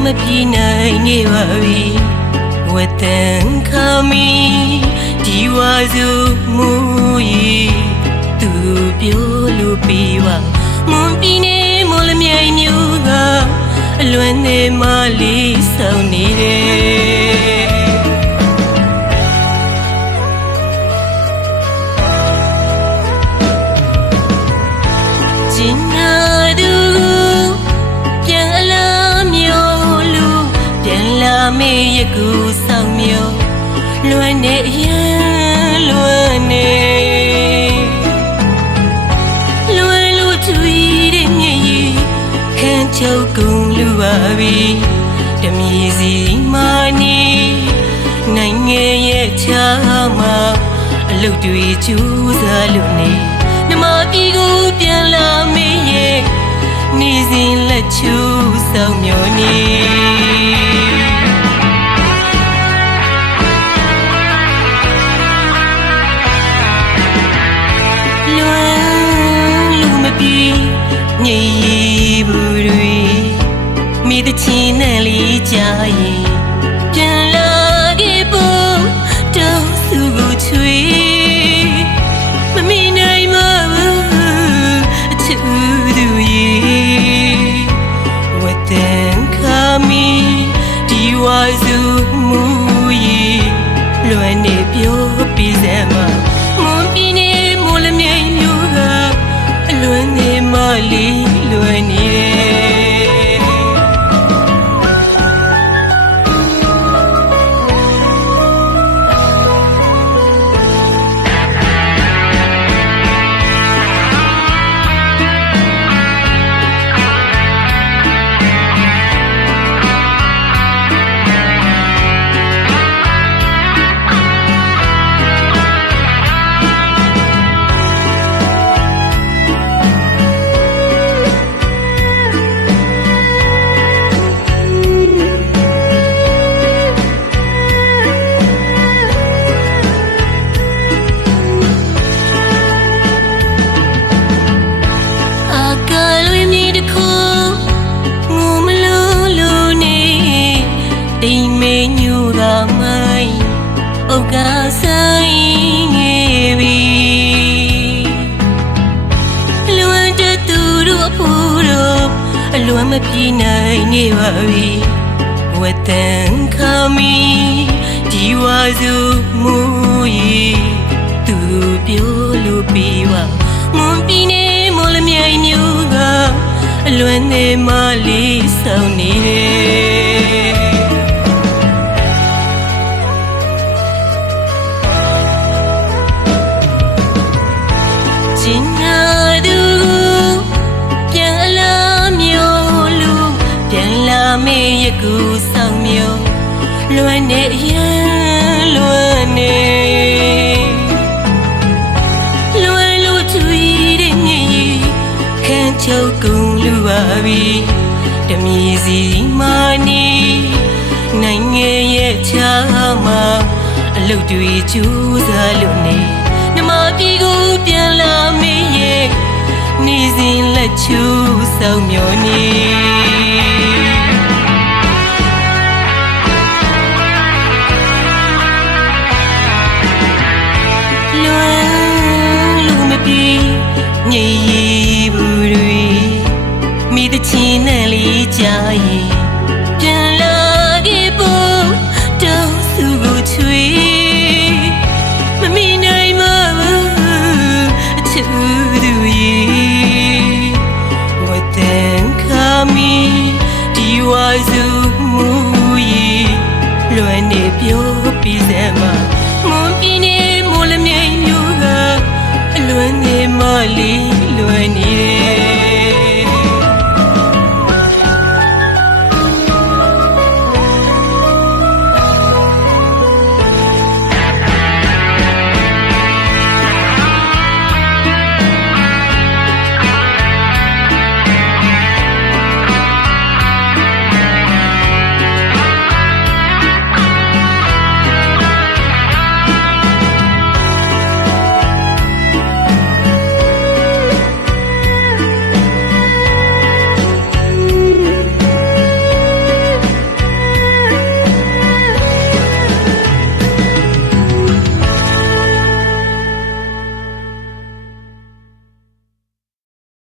လွမ်းမပြေနိုင်နေပါပြီဝတ်တန်ခါမီဒီဝါစုမူရီသူပြောလို့ပြီးပါမွန်ပြည်နေမလမြိုင်မျိုးကအလွမ်းနေမလေးဆောင်နေတယ် မေးရကူဆောင်မျိုးလွမ်းနေအရင်လွမ်းနေလွမ်းလို့ချွေတဲ့မြည်ရီခန်းချုပ်ကုန်လူပါပြီတမီစီမာနီနိုင်ငံရဲ့ချာမှာအလုတ်တွေကျူးစားလို့နေနမပြည်ကိုပြန်လာမေးရဲ့နေစဉ်လက်ချူဆောင်မျောနေ မ်းလူမပြီးညည်ရည်ဘူးတွေမိတချင်းနဲ့လေးကြရင် ကာဆိုင်ငယ်ပြီလွန်တသူတို့အဖို့တို့အလွန်မပြေနိုင်နေပါပြီဝတ်တန်ခါမီဒီဝါစုမူရီသူပြောလို့ပြီးပါမွန်ပြည်နေမလမြိုင်မျိုးကအလွန်နေမလေးဆောင်နေတယ် ကူဆောင်မျိုးလွမ်းနေအရင်လွမ်းနေလွမ်းလို့ချွေတဲ့မြည်ရီခန်းချုပ်ကုန်လူပါပြီတမီစီမာနီနိုင်ငံရဲ့ချာမှာအလုတ်တွေကျူးစားလို့နေနမပြည်ကိုပြန်လာမေးရဲ့နေစဉ်လက်ချူဆောင်မျောနေ ပြော